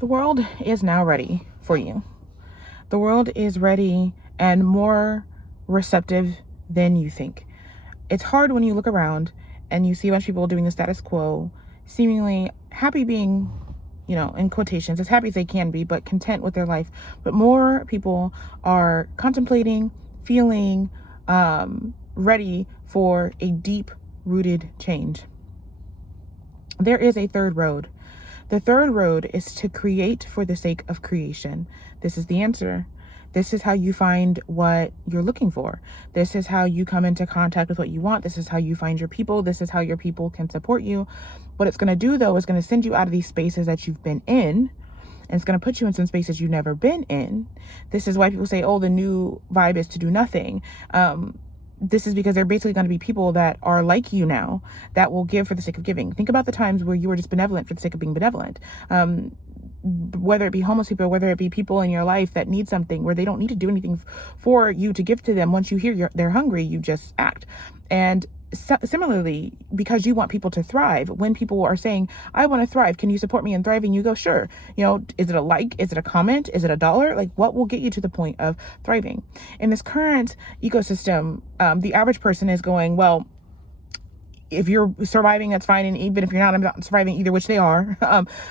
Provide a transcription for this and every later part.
The world is now ready for you. The world is ready and more receptive than you think. It's hard when you look around and you see a bunch of people doing the status quo, seemingly happy being, in quotations, as happy as they can be, but content with their life. But more people are contemplating, feeling ready for a deep rooted change. There is a third road. The third road is to create for the sake of creation. This is the answer. This is how you find what you're looking for. This is how you come into contact with what you want. This is how you find your people. This is how your people can support you. What it's going to do, though, is going to send you out of these spaces that you've been in, and it's going to put you in some spaces you've never been in. This is why people say, oh, the new vibe is to do nothing. This is because they're basically going to be people that are like you now, that will give for the sake of giving. Think about the times where you were just benevolent for the sake of being benevolent. Whether it be homeless people, or whether it be people in your life that need something, where they don't need to do anything for you to give to them. Once you hear they're hungry, you just act. And similarly, because you want people to thrive, when people are saying, I want to thrive, can you support me in thriving? You go, sure. Is it a like? Is it a comment? Is it $1? Like, what will get you to the point of thriving? In this current ecosystem, the average person is going, well, if you're surviving, that's fine. And even if you're not, I'm not surviving either, which they are.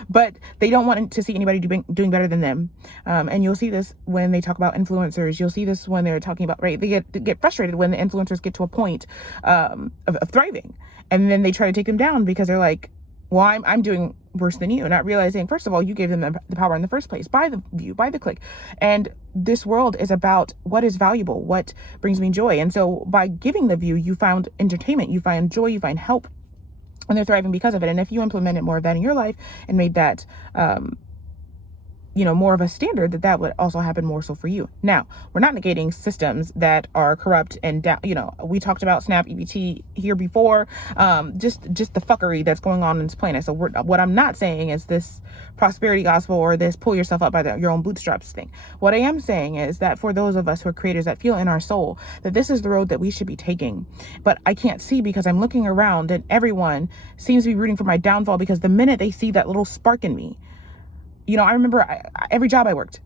But they don't want to see anybody doing better than them. And you'll see this when they talk about influencers. You'll see this when they're talking about, right? They get frustrated when the influencers get to a point of thriving. And then they try to take them down because they're like, well, I'm doing worse than you, not realizing, first of all, you gave them the power in the first place by the view, by the click. And this world is about what is valuable, what brings me joy. And so by giving the view, you found entertainment, you find joy, you find help, and they're thriving because of it. And if you implemented more of that in your life and made that, more of a standard, that would also happen more so for you. Now, we're not negating systems that are corrupt and down. We talked about Snap EBT here before, just the fuckery that's going on in this planet. So what I'm not saying is this prosperity gospel or this pull yourself up by your own bootstraps thing. What I am saying is that for those of us who are creators that feel in our soul that this is the road that we should be taking, but I can't see because I'm looking around and everyone seems to be rooting for my downfall, because the minute they see that little spark in me, I remember every job I worked,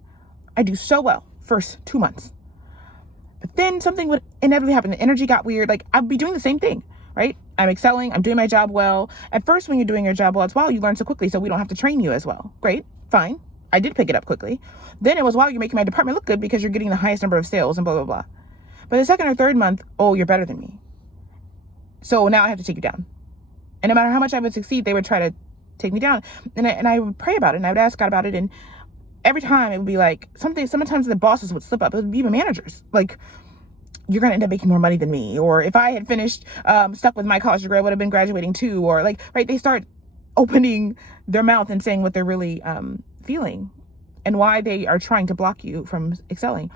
I do so well first 2 months. But then something would inevitably happen. The energy got weird. Like, I'd be doing the same thing, right? I'm excelling. I'm doing my job well. At first, when you're doing your job well, it's, wow, you learn so quickly, so we don't have to train you as well. Great, fine. I did pick it up quickly. Then it was, wow, you're making my department look good because you're getting the highest number of sales and blah, blah, blah. But the second or third month, oh, you're better than me, so now I have to take you down. And no matter how much I would succeed, they would try to take me down. And I would pray about it, and I would ask God about it. And every time it would be like sometimes the bosses would slip up. It would be even managers. Like, you're going to end up making more money than me. Or if I had finished, stuck with my college degree, I would have been graduating too. Or like, right. They start opening their mouth and saying what they're really, feeling and why they are trying to block you from excelling.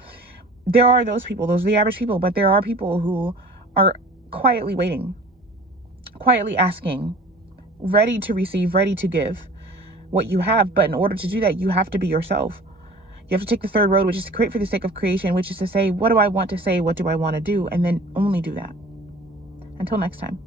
There are those people, those are the average people, but there are people who are quietly waiting, quietly asking, ready to receive, ready to give what you have. But in order to do that, you have to be yourself. You have to take the third road, which is to create for the sake of creation, which is to say, what do I want to say? What do I want to do? And then only do that. Until next time.